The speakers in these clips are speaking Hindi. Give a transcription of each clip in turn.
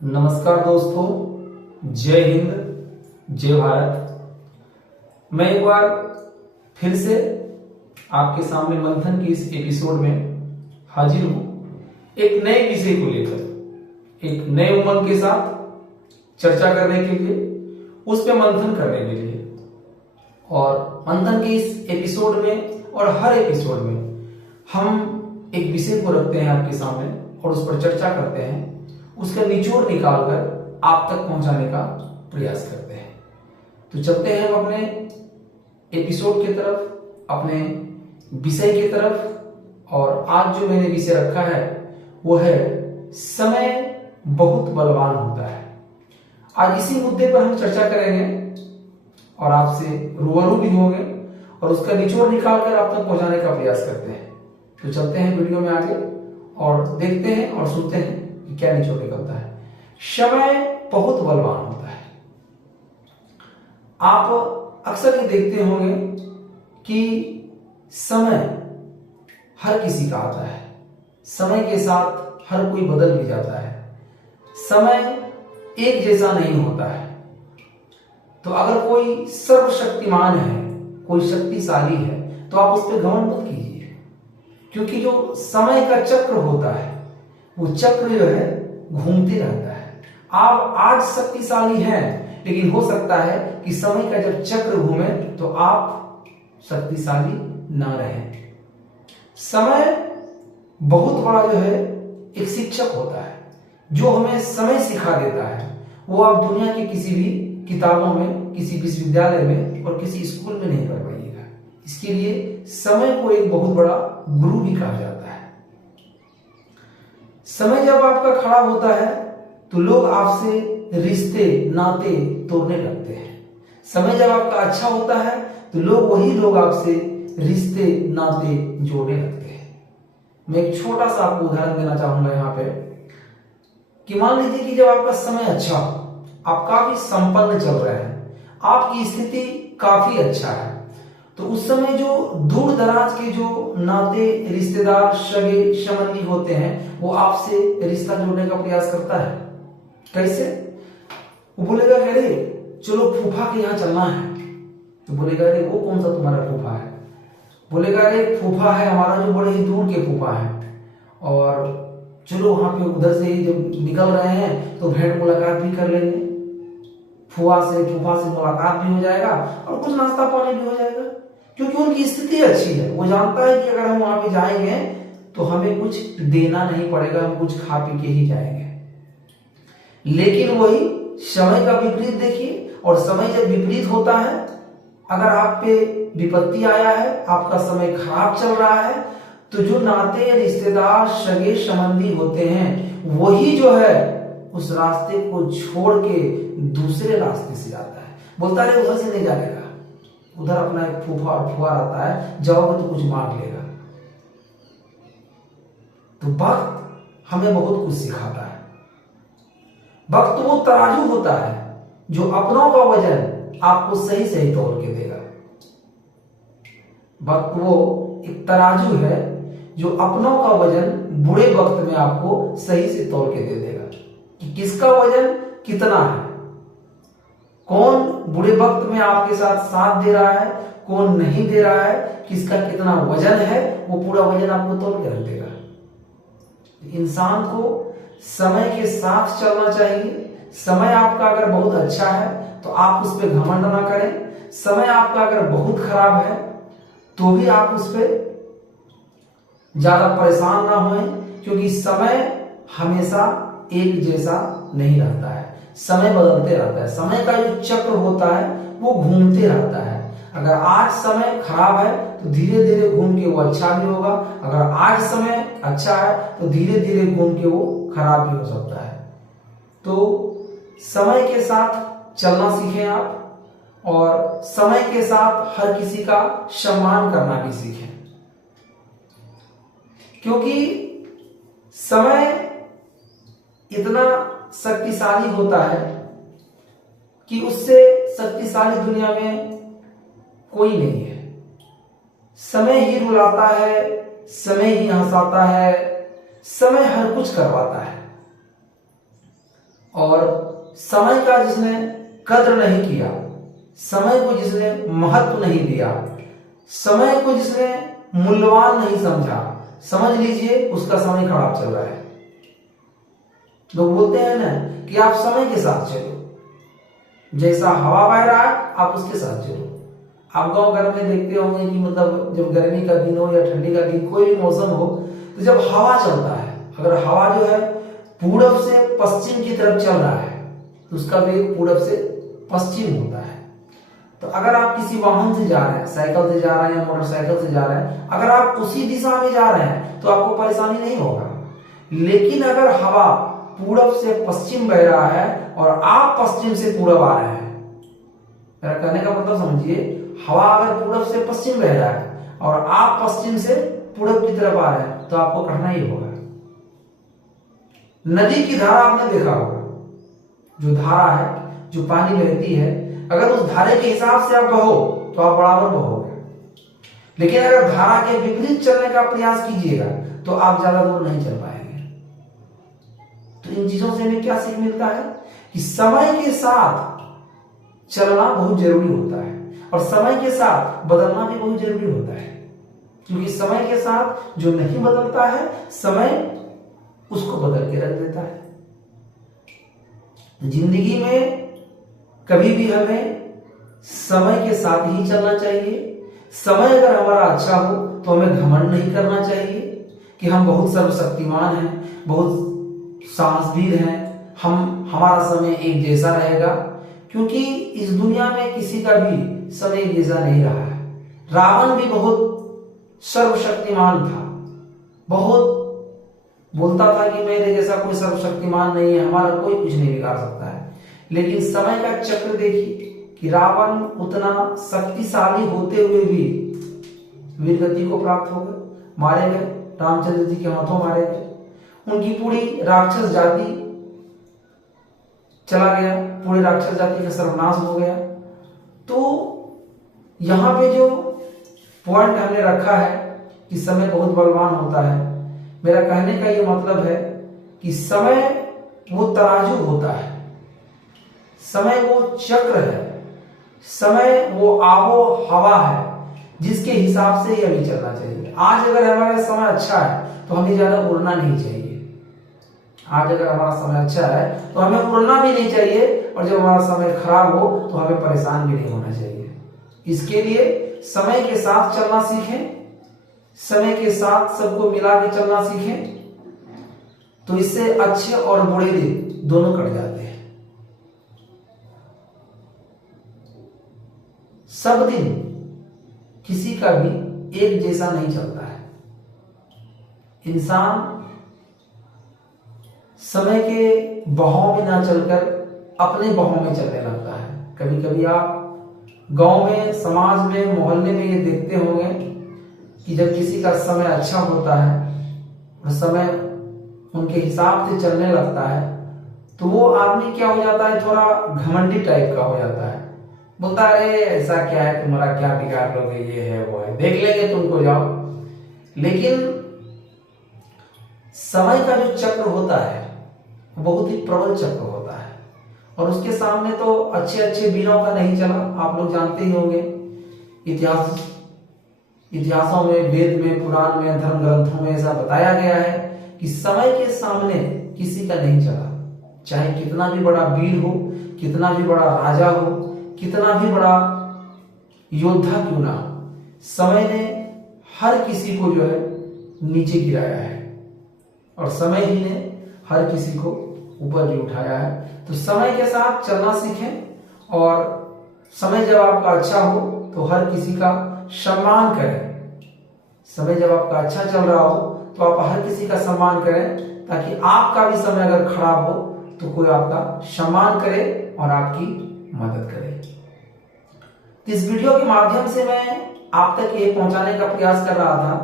नमस्कार दोस्तों, जय हिंद, जय भारत। मैं एक बार फिर से आपके सामने मंथन की इस एपिसोड में हाजिर हूं, एक नए विषय को लेकर, एक नए उमंग के साथ चर्चा करने के लिए, उस पर मंथन करने के लिए। और मंथन के इस एपिसोड में और हर एपिसोड में हम एक विषय को रखते हैं आपके सामने और उस पर चर्चा करते हैं, उसका निचोड़ निकालकर आप तक पहुंचाने का प्रयास करते हैं। तो चलते हैं हम अपने एपिसोड की तरफ, अपने विषय की तरफ। और आज जो मैंने विषय रखा है वो है समय बहुत बलवान होता है। आज इसी मुद्दे पर हम चर्चा करेंगे और आपसे रूबरू भी होंगे और उसका निचोड़ निकालकर आप तक पहुंचाने का प्रयास करते हैं। तो चलते हैं वीडियो में आगे और देखते हैं और सुनते हैं कि क्या निचोड़ निकलता है। समय बहुत बलवान होता है। आप अक्सर ये देखते होंगे कि समय हर किसी का आता है, समय के साथ हर कोई बदल भी जाता है। समय एक जैसा नहीं होता है। तो अगर कोई सर्वशक्तिमान है, कोई शक्तिशाली है, तो आप उस पर घमंड मत कीजिए, क्योंकि जो समय का चक्र होता है वो चक्र जो है घूमते रहता है। आप आज शक्तिशाली हैं, लेकिन हो सकता है कि समय का जब चक्र घूमे तो आप शक्तिशाली ना रहें। समय बहुत बड़ा जो है एक शिक्षक होता है, जो हमें समय सिखा देता है। वो आप दुनिया की किसी भी किताबों में, किसी विश्वविद्यालय में और किसी स्कूल में नहीं कर पाइएगा। इसके लिए समय को एक बहुत बड़ा गुरु भी कहा जाता है। समय जब आपका खराब होता है तो लोग आपसे रिश्ते नाते तोड़ने लगते हैं। समय जब आपका अच्छा होता है तो वही लोग आपसे रिश्ते नाते जोड़ने लगते हैं। मैं एक छोटा सा आपको उदाहरण देना चाहूंगा यहाँ पे कि मान लीजिए कि जब आपका समय अच्छा, आप काफी संपन्न चल रहे हैं, आपकी स्थिति काफी अच्छा है, तो उस समय जो दूर दराज के जो नाते रिश्तेदार सगे संबंधी होते हैं वो आपसे रिश्ता जोड़ने का प्रयास करता है। कैसे? वो बोलेगा अरे चलो फूफा के यहाँ चलना है। तो बोलेगा अरे वो कौन सा तुम्हारा फूफा है? बोलेगा अरे फूफा है हमारा जो बड़े ही दूर के फूफा है, और चलो वहां पे उधर से ही जब निकल रहे हैं तो भेंट मुलाकात भी कर लेंगे, फूफा से मुलाकात भी हो जाएगा और कुछ नाश्ता पानी भी हो जाएगा, क्योंकि उनकी स्थिति अच्छी है। वो जानता है कि अगर हम वहां पे जाएंगे तो हमें कुछ देना नहीं पड़ेगा, हम कुछ खा पी के ही जाएंगे। लेकिन वही समय का विपरीत देखिए, और समय जब विपरीत होता है, अगर आप पे विपत्ति आया है, आपका समय खराब चल रहा है, तो जो नाते रिश्तेदार सगे संबंधी होते हैं वही जो है उस रास्ते को छोड़ के दूसरे रास्ते से जाता है। बोलता है उधर से नहीं जाने का, उधर अपना एक फूफा और फुआ आता है, जाओगे तो कुछ मांग लेगा। तो वक्त हमें बहुत कुछ सिखाता है। वक्त वो तराजू होता है जो अपनों का वजन आपको सही सही तौल के देगा। वक्त वो एक तराजू है जो अपनों का वजन बुरे वक्त में आपको सही से तौल के दे देगा कि किसका वजन कितना है, कौन बुरे वक्त में आपके साथ साथ दे रहा है, कौन नहीं दे रहा है, किसका कितना वजन है, वो पूरा वजन आपको तौल के रख देगा। इंसान को समय के साथ चलना चाहिए। समय आपका अगर बहुत अच्छा है तो आप उस पर घमंड ना करें। समय आपका अगर बहुत खराब है तो भी आप उस पर ज्यादा परेशान ना होएं, क्योंकि समय हमेशा एक जैसा नहीं रहता है। समय बदलते रहता है। समय का जो चक्र होता है वो घूमते रहता है। अगर आज समय खराब है तो धीरे धीरे घूम के वो अच्छा भी होगा, अगर आज समय अच्छा है तो धीरे धीरे घूम के वो खराब भी हो सकता है। तो समय के साथ चलना सीखें आप, और समय के साथ हर किसी का सम्मान करना भी सीखें, क्योंकि समय इतना शक्तिशाली होता है कि उससे शक्तिशाली दुनिया में कोई नहीं है। समय ही रुलाता है, समय ही हंसाता है, समय हर कुछ करवाता है। और समय का जिसने कद्र नहीं किया, समय को जिसने महत्व नहीं दिया, समय को जिसने मूल्यवान नहीं समझा, समझ लीजिए उसका समय खराब चल रहा है। लोग बोलते हैं ना कि आप समय के साथ चलो, जैसा हवा बह रहा है आप उसके साथ चलो। आप गांव घर में देखते होंगे कि मतलब जब गर्मी का दिन हो या ठंडी का दिन, कोई भी मौसम हो, तो जब हवा चलता है, अगर हवा जो है पूरब से पश्चिम की तरफ चल रहा है तो उसका वेग पूरब से पश्चिम होता है। तो अगर आप किसी वाहन से जा रहे हैं, साइकिल से जा रहे हैं या मोटरसाइकिल से जा रहे हैं, अगर आप उसी दिशा में जा रहे हैं तो आपको परेशानी नहीं होगा। लेकिन अगर हवा पूरब से पश्चिम बह रहा है और आप पश्चिम से पूरब आ रहे हैं, मेरा कहने का मतलब समझिए, हवा अगर पूरब से पश्चिम बह रहा है और आप पश्चिम से पूरब की तरफ आ रहे हैं तो आपको कठिनाई होगा। नदी की धारा आपने देखा होगा, जो धारा है, जो पानी बहती है, अगर उस धारे के हिसाब से आप बहो तो आप बराबर बहोगे। लेकिन अगर धारा के विपरीत चलने का प्रयास कीजिएगा तो आप ज्यादा दूर नहीं चल पाएंगे। तो इन चीजों से हमें क्या सीख मिलता है कि समय के साथ चलना बहुत जरूरी होता है और समय के साथ बदलना भी बहुत जरूरी होता है, क्योंकि समय के साथ जो नहीं बदलता है, समय उसको बदल के रख देता है। जिंदगी में कभी भी हमें समय के साथ ही चलना चाहिए। समय अगर हमारा अच्छा हो तो हमें घमंड नहीं करना चाहिए कि हम बहुत सर्वशक्तिमान हैं, बहुत साहसवीर हैं, हमारा समय एक जैसा रहेगा, क्योंकि इस दुनिया में किसी का भी समय एक जैसा नहीं रहा है। रावण भी बहुत सर्वशक्तिमान था, बहुत बोलता था कि मेरे जैसा कोई सर्वशक्तिमान नहीं है, हमारा कोई कुछ नहीं बिगाड़ सकता है। लेकिन समय का चक्र देखिए कि रावण उतना शक्तिशाली होते हुए भी वीरगति को प्राप्त हो गए, मारे गए, रामचंद्र जी के हाथों मारे गए, उनकी पूरी राक्षस जाति चला गया, पूरी राक्षस जाति का सर्वनाश हो गया। तो यहां पे जो पॉइंट हमने रखा है कि समय बहुत बलवान होता है, मेरा कहने का ये मतलब है कि समय वो तराजू होता है, समय वो चक्र है, समय वो आबो हवा है जिसके हिसाब से ही हमें चलना चाहिए। आज अगर हमारा समय अच्छा है तो हमें ज्यादा उड़ना नहीं चाहिए। आज अगर हमारा समय अच्छा है तो हमें उड़ना भी नहीं चाहिए, और जब हमारा समय खराब हो तो हमें परेशान भी नहीं होना चाहिए। इसके लिए समय के साथ चलना सीखें, समय के साथ सबको मिला के चलना सीखें, तो इससे अच्छे और बुरे दिन दोनों कट जाते हैं। सब दिन किसी का भी एक जैसा नहीं चलता है। इंसान समय के बहाव में ना चलकर अपने बहाव में चलने लगता है। कभी कभी आप गांव में, समाज में, मोहल्ले में ये देखते होंगे कि जब किसी का समय अच्छा होता है और समय उनके हिसाब से चलने लगता है तो वो आदमी क्या हो जाता है, थोड़ा घमंडी टाइप का हो जाता है। बोलता है अरे ऐसा क्या है, तुम्हारा क्या बिगाड़ लोगे, ये है वो है, देख लेंगे तुमको, जाओ। लेकिन समय का जो चक्र होता है बहुत ही प्रबल चक्र होता है, और उसके सामने तो अच्छे अच्छे वीरों का नहीं चला। आप लोग जानते ही होंगे, इतिहासों में, वेद में, पुराण में, धर्म ग्रंथों में ऐसा बताया गया है कि समय के सामने किसी का नहीं चला। चाहे कितना भी बड़ा वीर हो, कितना भी बड़ा राजा हो, कितना भी बड़ा योद्धा क्यों ना हो, समय ने हर किसी को जो है नीचे गिराया है और समय ही ने हर किसी को ऊपर भी उठाया है। तो समय के साथ चलना सीखें, और समय जब आपका अच्छा हो तो हर किसी का सम्मान करें। समय जब आपका अच्छा चल रहा हो तो आप हर किसी का सम्मान करें, ताकि आपका भी समय अगर खराब हो तो कोई आपका सम्मान करे और आपकी मदद करे। इस वीडियो के माध्यम से मैं आप तक ये पहुंचाने का प्रयास कर रहा था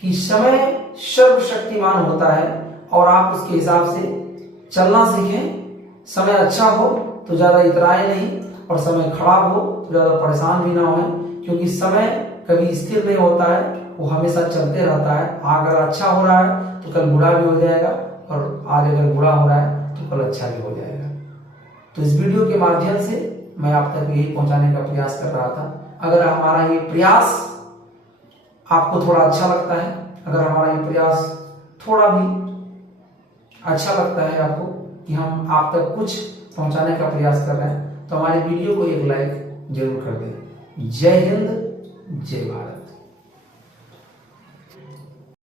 कि समय सर्वशक्तिमान होता है और आप उसके हिसाब से चलना सीखें। समय अच्छा हो तो ज्यादा इतराए नहीं, और समय खराब हो तो ज्यादा परेशान भी ना हो, क्योंकि समय कभी स्थिर नहीं होता है, वो हमेशा चलते रहता है। अगर अच्छा हो रहा है तो कल बुरा भी हो जाएगा, और आज अगर बुरा हो रहा है तो कल अच्छा भी हो जाएगा। तो इस वीडियो के माध्यम से मैं आप तक यही पहुंचाने का प्रयास कर रहा था। अगर हमारा ये प्रयास आपको थोड़ा अच्छा लगता है, अगर हमारा ये प्रयास थोड़ा भी अच्छा लगता है आपको कि हम आप तक कुछ पहुंचाने का प्रयास कर रहे हैं, तो हमारे वीडियो को एक लाइक जरूर कर दें। जय हिंद, जय भारत।